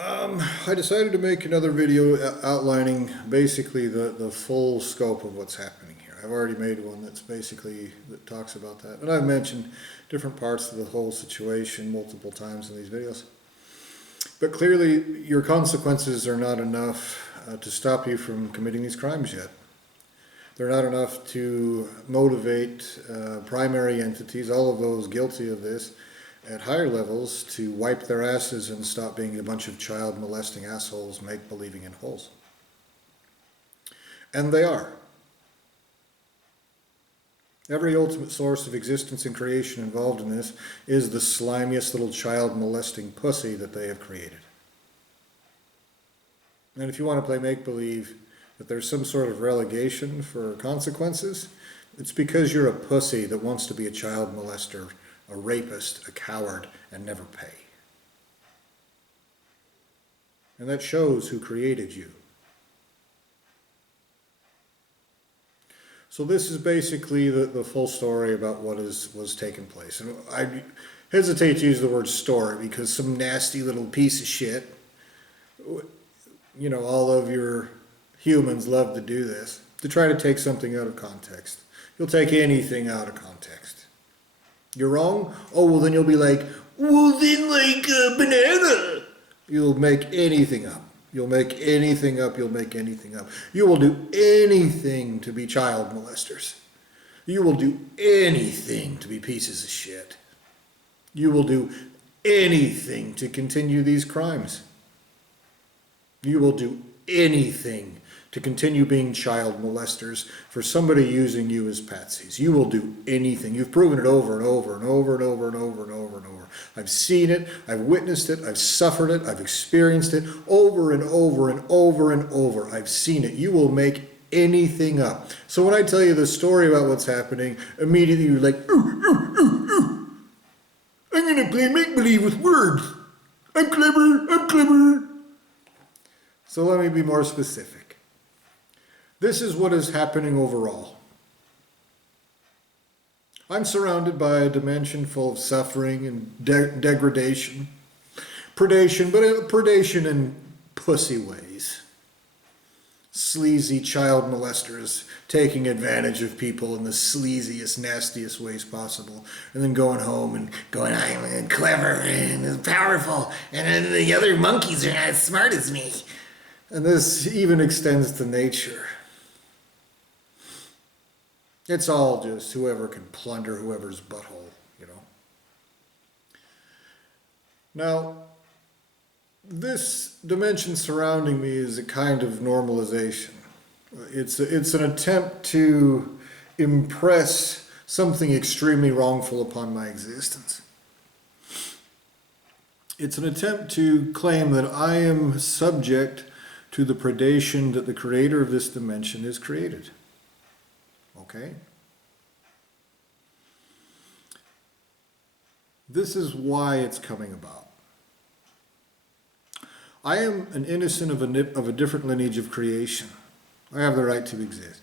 I decided to make another video outlining basically the full scope of what's happening here. I've already made one that talks about that. And I've mentioned different parts of the whole situation multiple times in these videos. But clearly your consequences are not enough to stop you from committing these crimes yet. They're not enough to motivate primary entities, all of those guilty of this, at higher levels to wipe their asses and stop being a bunch of child molesting assholes make-believing in holes. And they are. Every ultimate source of existence and creation involved in this is the slimiest little child molesting pussy that they have created. And if you want to play make-believe that there's some sort of relegation for consequences, it's because you're a pussy that wants to be a child molester, a rapist, a coward, and never pay. And that shows who created you. So this is basically the full story about what was taking place. And I hesitate to use the word story because some nasty little piece of shit, you know, all of your humans love to do this, to try to take something out of context. You'll take anything out of context. You're wrong? Oh, well then you'll be like, well then like a banana. You'll make anything up. You'll make anything up. You'll make anything up. You will do anything to be child molesters. You will do anything to be pieces of shit. You will do anything to continue these crimes. You will do anything to continue being child molesters for somebody using you as patsies. You will do anything. You've proven it over and over and over and over and over and over and over. I've seen it, I've witnessed it, I've suffered it, I've experienced it over and over and over and over. I've seen it. You will make anything up. So when I tell you the story about what's happening, immediately you're like, ooh, ooh, ooh, ooh. I'm going to play make-believe with words. I'm clever, I'm clever. So let me be more specific. This is what is happening overall. I'm surrounded by a dimension full of suffering and degradation, predation, but predation in pussy ways. Sleazy child molesters taking advantage of people in the sleaziest, nastiest ways possible, and then going home and going, I'm clever and powerful, and the other monkeys are not as smart as me. And this even extends to nature. It's all just whoever can plunder whoever's butthole, you know. Now, this dimension surrounding me is a kind of normalization. It's an attempt to impress something extremely wrongful upon my existence. It's an attempt to claim that I am subject to the predation that the creator of this dimension has created. Okay? This is why it's coming about. I am an innocent of a different lineage of creation. I have the right to exist.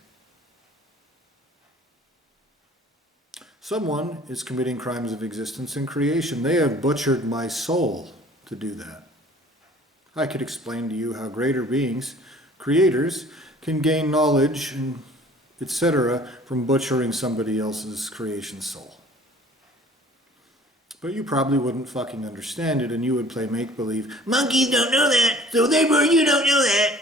Someone is committing crimes of existence and creation. They have butchered my soul to do that. I could explain to you how greater beings, creators, can gain knowledge and etc. from butchering somebody else's creation soul. But you probably wouldn't fucking understand it, and you would play make-believe. Monkeys don't know that, so therefore you don't know that.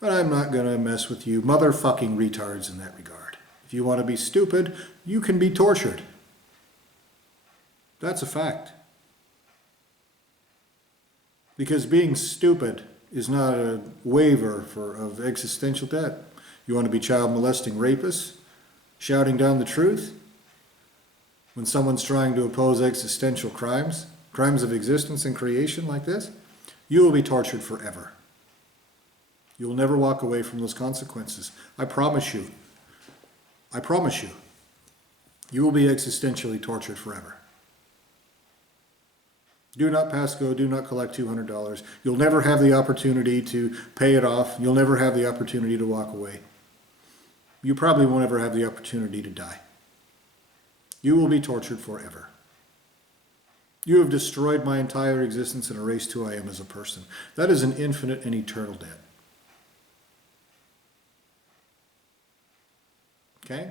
But I'm not going to mess with you motherfucking retards in that regard. If you want to be stupid, you can be tortured. That's a fact. Because being stupid is not a waiver of existential debt. You want to be child molesting rapists, shouting down the truth? When someone's trying to oppose existential crimes, crimes of existence and creation like this, you will be tortured forever. You will never walk away from those consequences. I promise you. I promise you. You will be existentially tortured forever. Do not pass go, do not collect $200. You'll never have the opportunity to pay it off. You'll never have the opportunity to walk away. You probably won't ever have the opportunity to die. You will be tortured forever. You have destroyed my entire existence and erased who I am as a person. That is an infinite and eternal debt. Okay?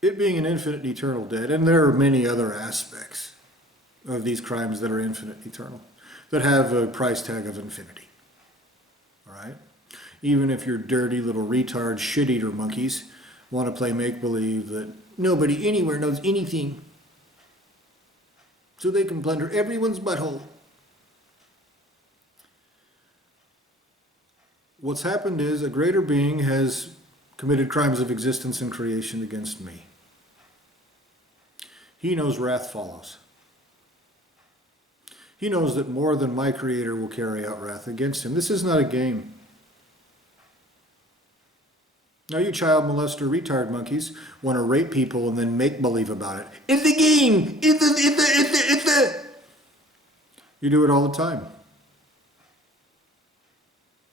It being an infinite and eternal debt, and there are many other aspects of these crimes that are infinite and eternal, that have a price tag of infinity. All right? Even if your dirty little retard shit-eater monkeys want to play make-believe that nobody anywhere knows anything, so they can plunder everyone's butthole. What's happened is a greater being has committed crimes of existence and creation against me. He knows wrath follows. He knows that more than my creator will carry out wrath against him. This is not a game. Now you child molester retard monkeys want to rape people and then make believe about it. It's a game! It's a... You do it all the time.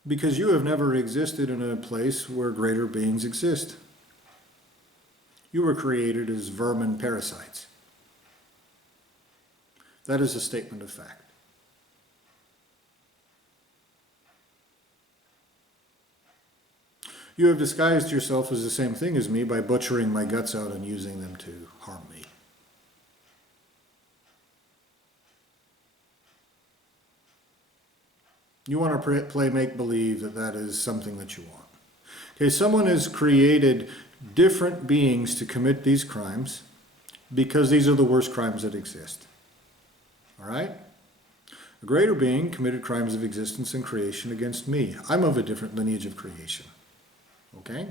Because you have never existed in a place where greater beings exist. You were created as vermin parasites. That is a statement of fact. You have disguised yourself as the same thing as me by butchering my guts out and using them to harm me. You want to play make-believe that that is something that you want. Okay, someone has created different beings to commit these crimes because these are the worst crimes that exist. All right? A greater being committed crimes of existence and creation against me. I'm of a different lineage of creation. Okay?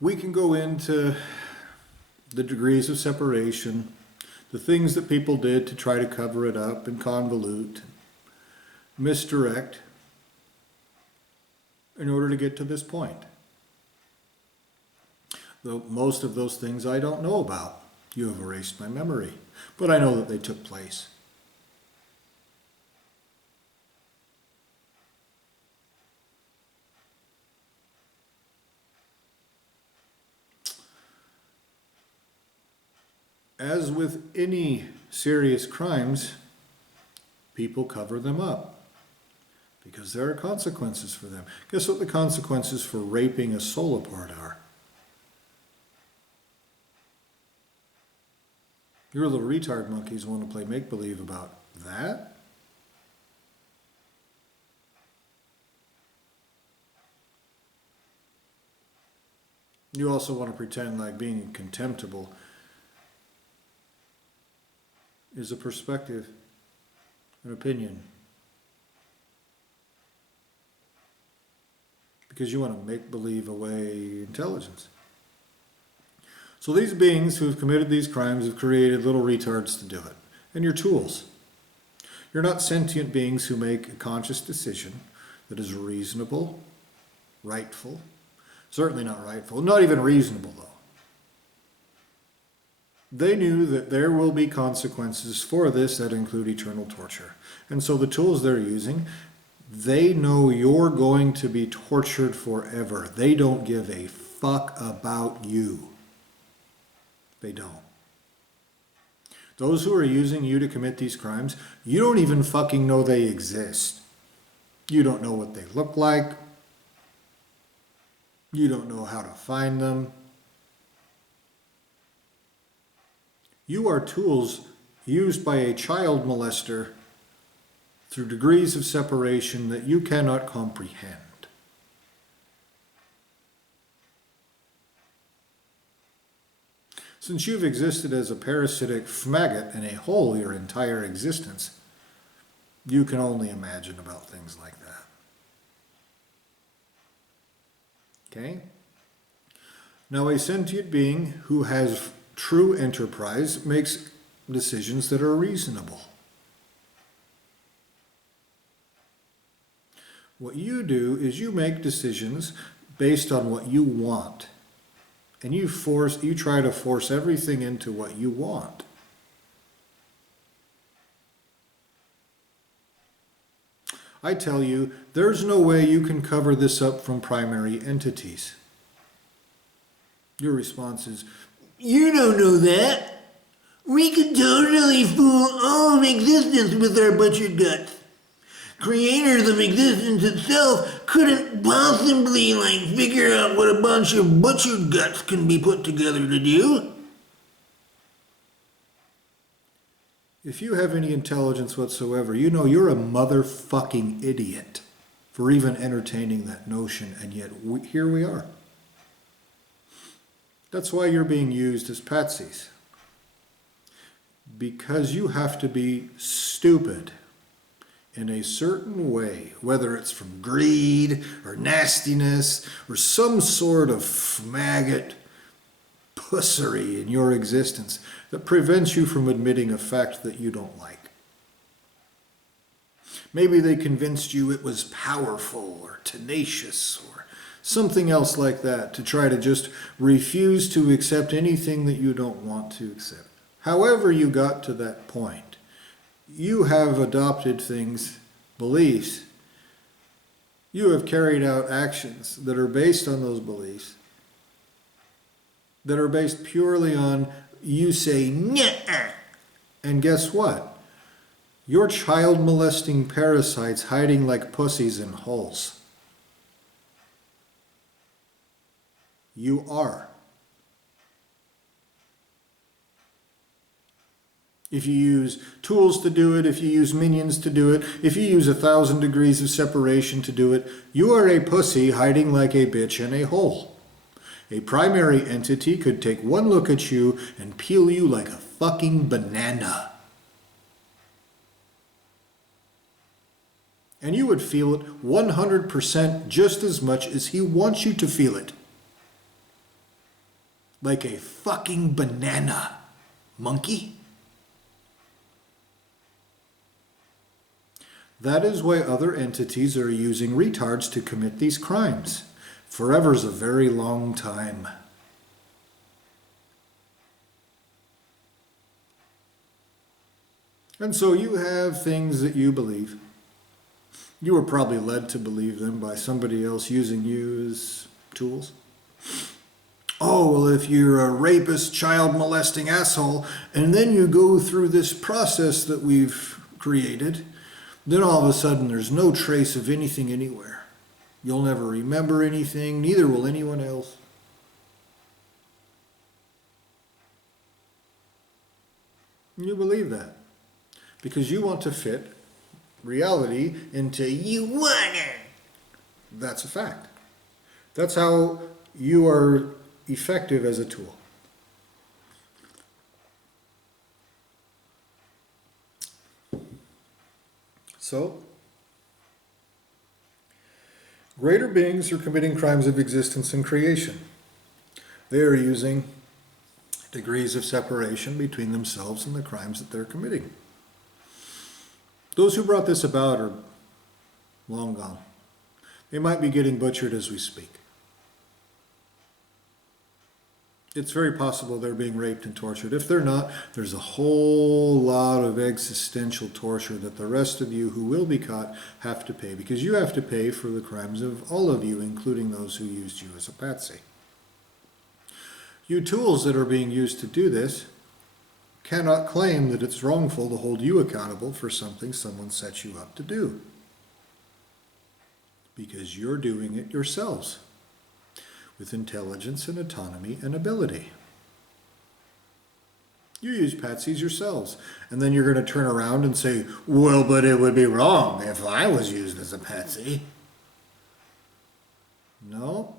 We can go into the degrees of separation, the things that people did to try to cover it up and convolute, misdirect, in order to get to this point. Though most of those things I don't know about. You have erased my memory, but I know that they took place. As with any serious crimes, people cover them up because there are consequences for them. Guess what the consequences for raping a soul apart are? Your little retard monkeys want to play make-believe about that? You also want to pretend like being contemptible is a perspective, an opinion. Because you want to make believe away intelligence. So these beings who have committed these crimes have created little retards to do it. And you're tools. You're not sentient beings who make a conscious decision that is reasonable, rightful. Certainly not rightful, not even reasonable though. They knew that there will be consequences for this that include eternal torture. And so the tools they're using, they know you're going to be tortured forever. They don't give a fuck about you. They don't. Those who are using you to commit these crimes, you don't even fucking know they exist. You don't know what they look like. You don't know how to find them. You are tools used by a child molester through degrees of separation that you cannot comprehend. Since you've existed as a parasitic maggot in a hole your entire existence, you can only imagine about things like that. Okay? Now, a sentient being who has true enterprise makes decisions that are reasonable. What you do is you make decisions based on what you want. And you try to force everything into what you want. I tell you, there's no way you can cover this up from primary entities. Your response is, you don't know that. We could totally fool all of existence with our butchered guts. Creators of existence itself couldn't possibly, figure out what a bunch of butchered guts can be put together to do. If you have any intelligence whatsoever, you know you're a motherfucking idiot for even entertaining that notion, and yet here we are. That's why you're being used as patsies. Because you have to be stupid in a certain way, whether it's from greed or nastiness or some sort of maggot pussery in your existence that prevents you from admitting a fact that you don't like. Maybe they convinced you it was powerful or tenacious or something else like that to try to just refuse to accept anything that you don't want to accept. However you got to that point, you have adopted things, beliefs. You have carried out actions that are based on those beliefs, that are based purely on you say, "Nyeh." And guess what? You're child molesting parasites hiding like pussies in holes. You are. If you use tools to do it, if you use minions to do it, if you use 1,000 degrees of separation to do it, you are a pussy hiding like a bitch in a hole. A primary entity could take one look at you and peel you like a fucking banana. And you would feel it 100% just as much as he wants you to feel it. Like a fucking banana, monkey. That is why other entities are using retards to commit these crimes. Forever's a very long time. And so you have things that you believe. You were probably led to believe them by somebody else using you as tools. Oh, well, if you're a rapist, child molesting asshole, and then you go through this process that we've created, then all of a sudden there's no trace of anything anywhere. You'll never remember anything, neither will anyone else. You believe that because you want to fit reality into you wanna. That's a fact. That's how you are effective as a tool. So, greater beings are committing crimes of existence and creation. They are using degrees of separation between themselves and the crimes that they're committing. Those who brought this about are long gone. They might be getting butchered as we speak. It's very possible they're being raped and tortured. If they're not, there's a whole lot of existential torture that the rest of you who will be caught have to pay, because you have to pay for the crimes of all of you, including those who used you as a patsy. You tools that are being used to do this cannot claim that it's wrongful to hold you accountable for something someone set you up to do, because you're doing it yourselves with intelligence and autonomy and ability. You use patsies yourselves, and then you're going to turn around and say, well, but it would be wrong if I was used as a patsy. No.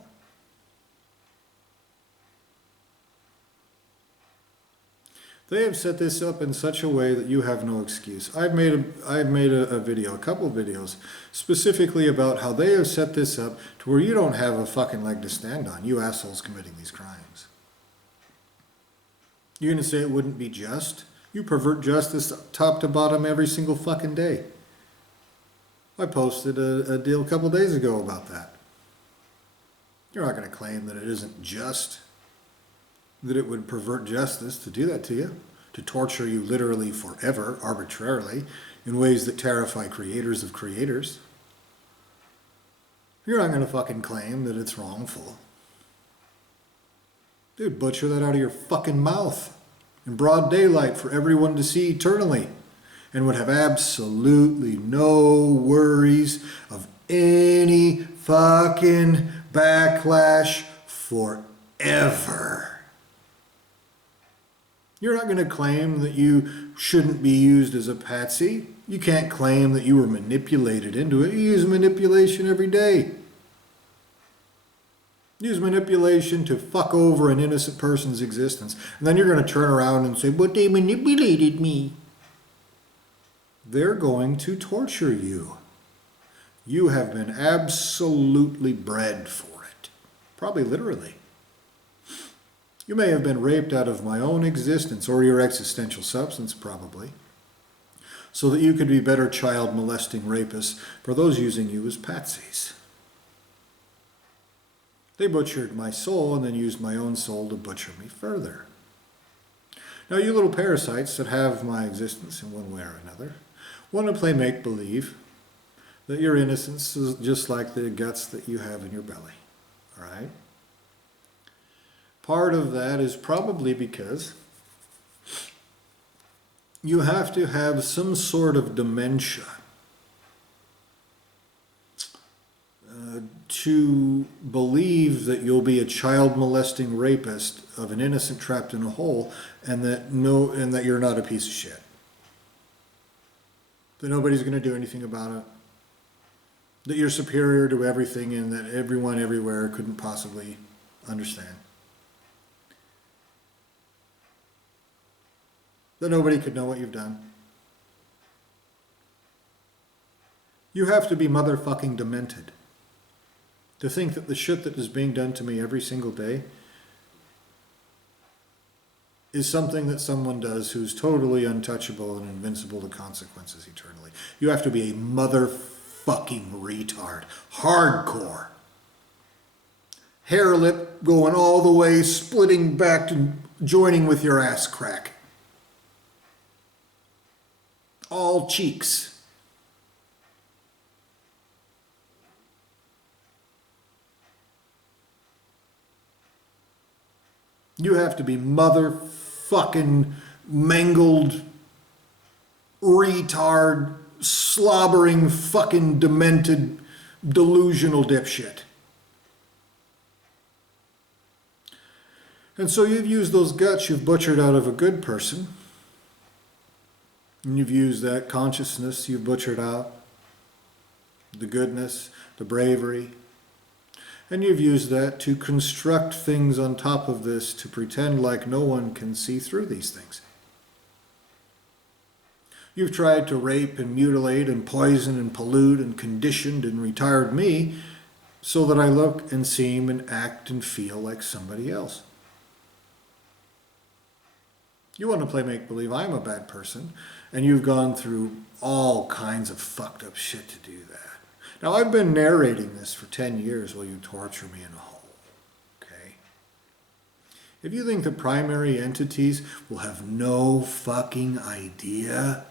They have set this up in such a way that you have no excuse. I've made a video, a couple of videos, specifically about how they have set this up to where you don't have a fucking leg to stand on, you assholes committing these crimes. You're going to say it wouldn't be just? You pervert justice top to bottom every single fucking day. I posted a deal a couple days ago about that. You're not going to claim that it isn't just, that it would pervert justice to do that to you, to torture you literally forever, arbitrarily, in ways that terrify creators of creators. You're not going to fucking claim that it's wrongful. Dude, butcher that out of your fucking mouth. in broad daylight for everyone to see eternally, and would have absolutely no worries of any fucking backlash forever. You're not going to claim that you shouldn't be used as a patsy. You can't claim that you were manipulated into it. You use manipulation every day. Use manipulation to fuck over an innocent person's existence. And then you're going to turn around and say, but they manipulated me. They're going to torture you. You have been absolutely bred for it. Probably literally. You may have been raped out of my own existence, or your existential substance probably, so that you could be better child molesting rapists for those using you as patsies. They butchered my soul and then used my own soul to butcher me further. Now you little parasites that have my existence in one way or another want to play make-believe that your innocence is just like the guts that you have in your belly. All right? Part of that is probably because you have to have some sort of dementia to believe that you'll be a child molesting rapist of an innocent trapped in a hole, and that you're not a piece of shit. That nobody's going to do anything about it. That you're superior to everything and that everyone everywhere couldn't possibly understand. That nobody could know what you've done. You have to be motherfucking demented to think that the shit that is being done to me every single day is something that someone does who's totally untouchable and invincible to consequences eternally. You have to be a motherfucking retard. Hardcore. Hair lip going all the way, splitting back to joining with your ass crack. All cheeks. You have to be motherfucking mangled, retard, slobbering, fucking demented, delusional dipshit. And so you've used those guts you've butchered out of a good person. And you've used that consciousness you've butchered out, the goodness, the bravery. And you've used that to construct things on top of this to pretend like no one can see through these things. You've tried to rape and mutilate and poison and pollute and conditioned and retired me so that I look and seem and act and feel like somebody else. You want to play make-believe I'm a bad person, and you've gone through all kinds of fucked up shit to do that. Now, I've been narrating this for 10 years while you torture me in a hole, okay? If you think the primary entities will have no fucking idea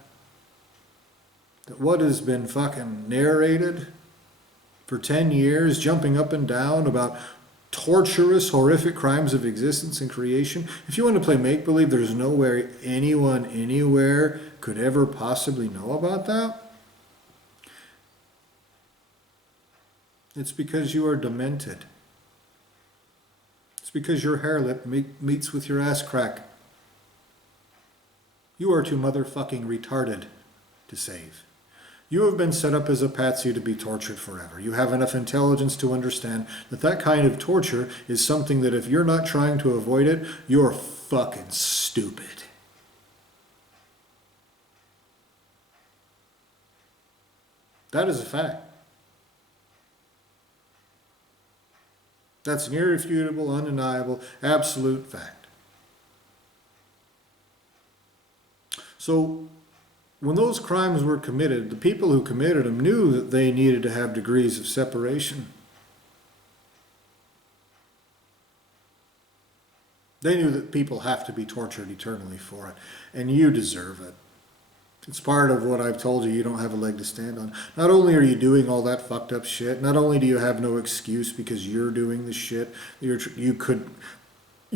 that what has been fucking narrated for 10 years, jumping up and down about torturous, horrific crimes of existence and creation, if you want to play make-believe, there's nowhere anyone anywhere could ever possibly know about that, it's because you are demented. It's because your hair lip meets with your ass crack. You are too motherfucking retarded to save. You have been set up as a patsy to be tortured forever. You have enough intelligence to understand that that kind of torture is something that if you're not trying to avoid it, you're fucking stupid. That is a fact. That's an irrefutable, undeniable, absolute fact. So, when those crimes were committed, the people who committed them knew that they needed to have degrees of separation. They knew that people have to be tortured eternally for it, and you deserve it. It's part of what I've told you, you don't have a leg to stand on. Not only are you doing all that fucked up shit, not only do you have no excuse because you're doing the shit you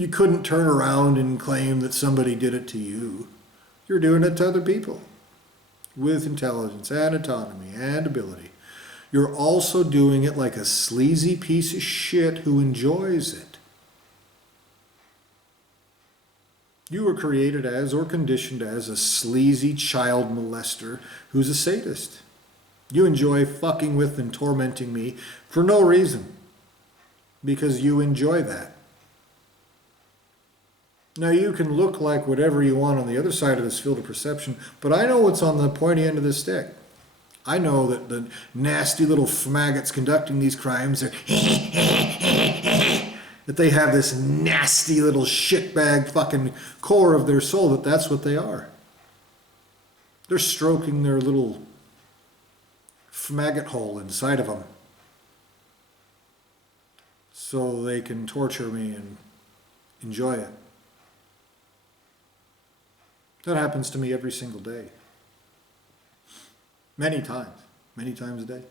you couldn't turn around and claim that somebody did it to you. You're doing it to other people with intelligence and autonomy and ability. You're also doing it like a sleazy piece of shit who enjoys it. You were created as or conditioned as a sleazy child molester who's a sadist. You enjoy fucking with and tormenting me for no reason, because you enjoy that. Now you can look like whatever you want on the other side of this field of perception, but I know what's on the pointy end of the stick. I know that the nasty little maggots conducting these crimes are that they have this nasty little shitbag fucking core of their soul, that's what they are. They're stroking their little maggot hole inside of them so they can torture me and enjoy it. That happens to me every single day. Many times a day.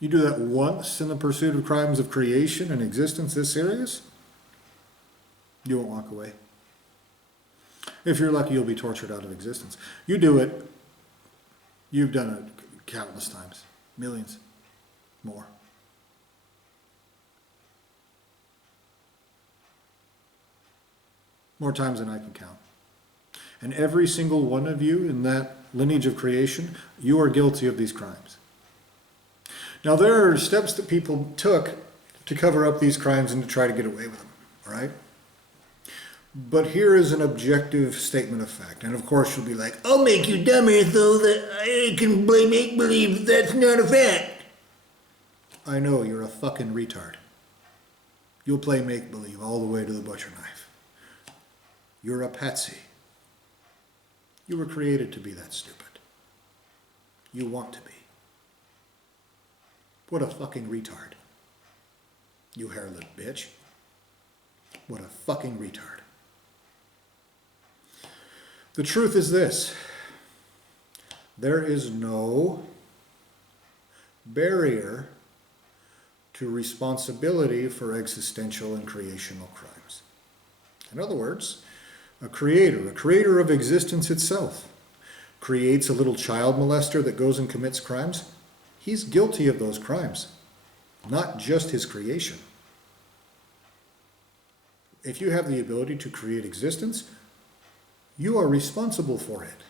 You do that once in the pursuit of crimes of creation and existence this serious, you won't walk away. If you're lucky, you'll be tortured out of existence. You do it, you've done it countless times, millions, more. More times than I can count. And every single one of you in that lineage of creation, you are guilty of these crimes. Now, there are steps that people took to cover up these crimes and to try to get away with them, all right? But here is an objective statement of fact. And of course, you'll be like, I'll make you dumber so that I can play make-believe that's not a fact. I know, you're a fucking retard. You'll play make-believe all the way to the butcher knife. You're a patsy. You were created to be that stupid. You want to be. What a fucking retard. You hair-lip bitch. What a fucking retard. The truth is this. There is no barrier to responsibility for existential and creational crimes. In other words, a creator of existence itself, creates a little child molester that goes and commits crimes. He's guilty of those crimes, not just his creation. If you have the ability to create existence, you are responsible for it.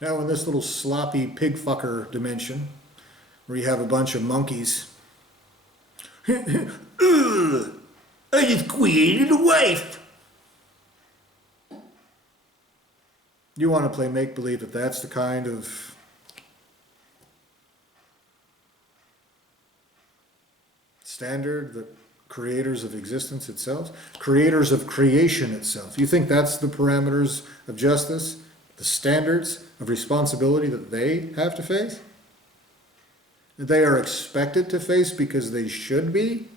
Now, in this little sloppy pig fucker dimension, where you have a bunch of monkeys, I just created a wife. you want to play make-believe that that's the kind of standard that creators of existence itself, creators of creation itself. You think that's the parameters of justice, the standards of responsibility that they have to face? That they are expected to face because they should be?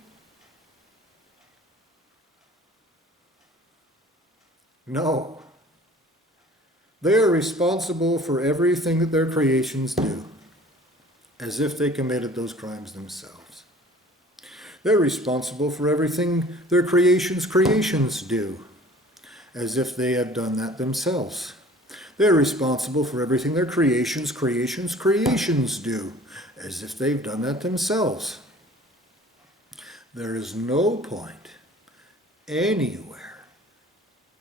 No. They are responsible for everything that their creations do, as if they committed those crimes themselves. They're responsible for everything their creations do, as if they have done that themselves. They're responsible for everything their creations do, as if they've done that themselves. There is no point anywhere,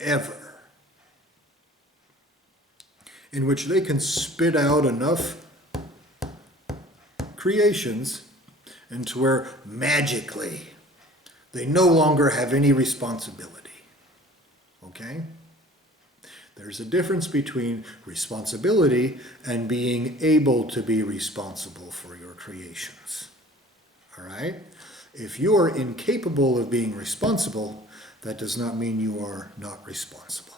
ever, in which they can spit out enough creations and to where magically they no longer have any responsibility. Okay? There's a difference between responsibility and being able to be responsible for your creations. All right? If you are incapable of being responsible, that does not mean you are not responsible.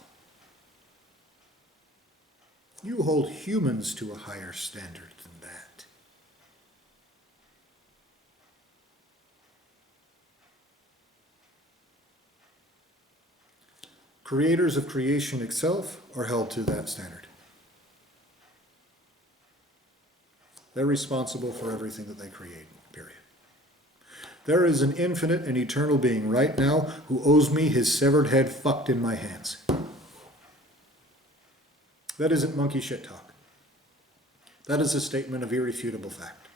You hold humans to a higher standard than that. Creators of creation itself are held to that standard. They're responsible for everything that they create, period. There is an infinite and eternal being right now who owes me his severed head fucked in my hands. That isn't monkey shit talk. That is a statement of irrefutable fact.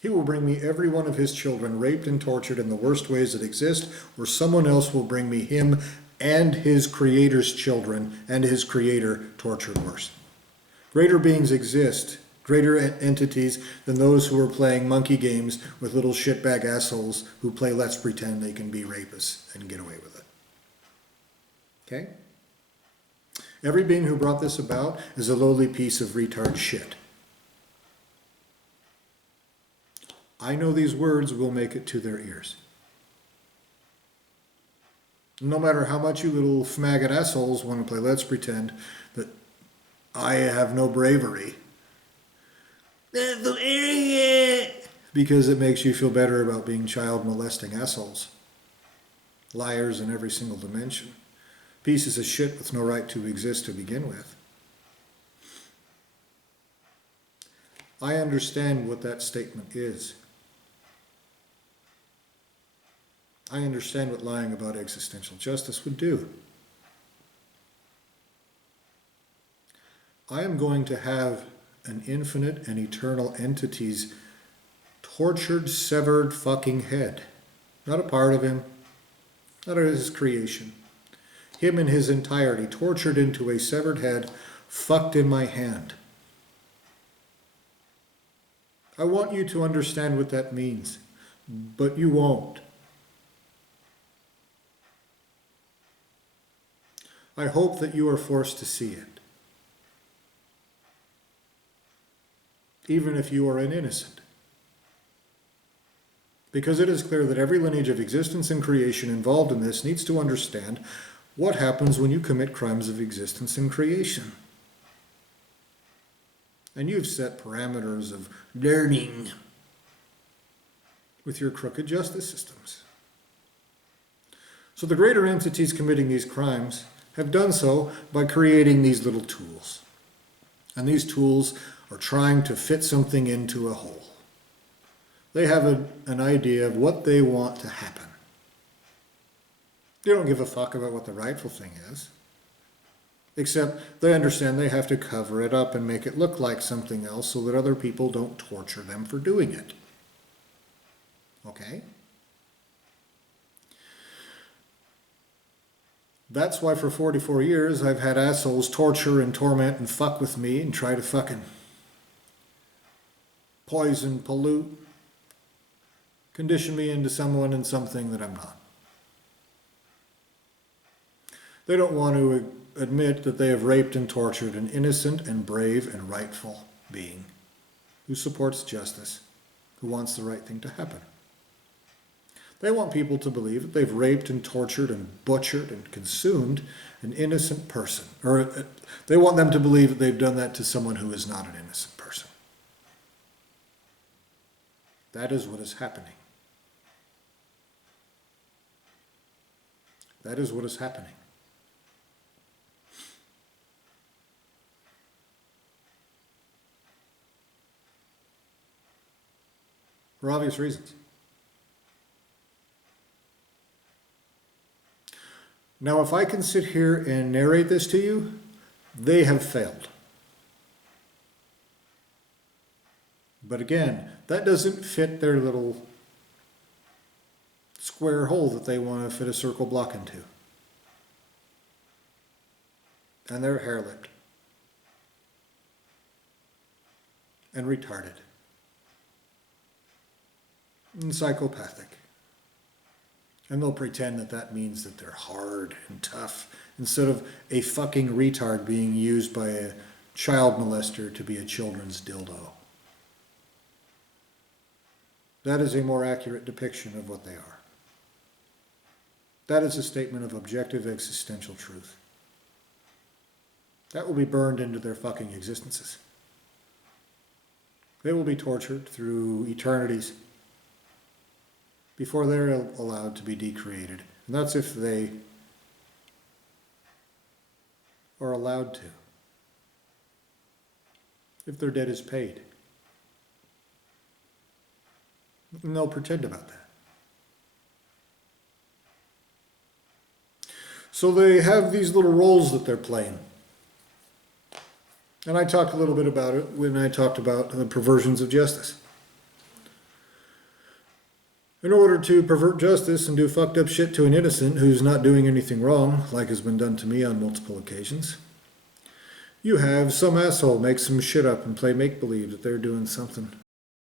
He will bring me every one of his children raped and tortured in the worst ways that exist, or someone else will bring me him and his creator's children and his creator tortured worse. Greater beings exist, greater entities than those who are playing monkey games with little shitbag assholes who play let's pretend they can be rapists and get away with it. Okay? Every being who brought this about is a lowly piece of retard shit. I know these words will make it to their ears. No matter how much you little faggot assholes want to play let's pretend that I have no bravery. That's so arrogant. Because it makes you feel better about being child molesting assholes. Liars in every single dimension. Pieces of shit with no right to exist to begin with. I understand what that statement is. I understand what lying about existential justice would do. I am going to have an infinite and eternal entity's tortured, severed fucking head. Not a part of him, not of his creation. Him in his entirety, tortured into a severed head, fucked in my hand. I want you to understand what that means, but you won't. I hope that you are forced to see it. Even if you are an innocent. Because it is clear that every lineage of existence and creation involved in this needs to understand what happens when you commit crimes of existence and creation. And you've set parameters of learning with your crooked justice systems. So the greater entities committing these crimes have done so by creating these little tools. And these tools are trying to fit something into a hole. They have an idea of what they want to happen. They don't give a fuck about what the rightful thing is. Except they understand they have to cover it up and make it look like something else so that other people don't torture them for doing it. Okay? That's why for 44 years I've had assholes torture and torment and fuck with me and try to fucking poison, pollute, condition me into someone and something that I'm not. They don't want to admit that they have raped and tortured an innocent and brave and rightful being who supports justice, who wants the right thing to happen. They want people to believe that they've raped and tortured and butchered and consumed an innocent person. Or they want them to believe that they've done that to someone who is not an innocent person. That is what is happening. That is what is happening. For obvious reasons. Now, if I can sit here and narrate this to you, they have failed. But again, that doesn't fit their little square hole that they want to fit a circle block into. And they're hair-lipped. And retarded. And psychopathic. And they'll pretend that that means that they're hard and tough, instead of a fucking retard being used by a child molester to be a children's dildo. That is a more accurate depiction of what they are. That is a statement of objective existential truth. That will be burned into their fucking existences. They will be tortured through eternities before they're allowed to be decreated. And that's if they are allowed to. If their debt is paid. And they'll pretend about that. So they have these little roles that they're playing. And I talked a little bit about it when I talked about the perversions of justice. In order to pervert justice and do fucked up shit to an innocent who's not doing anything wrong, like has been done to me on multiple occasions, you have some asshole make some shit up and play make-believe that they're doing something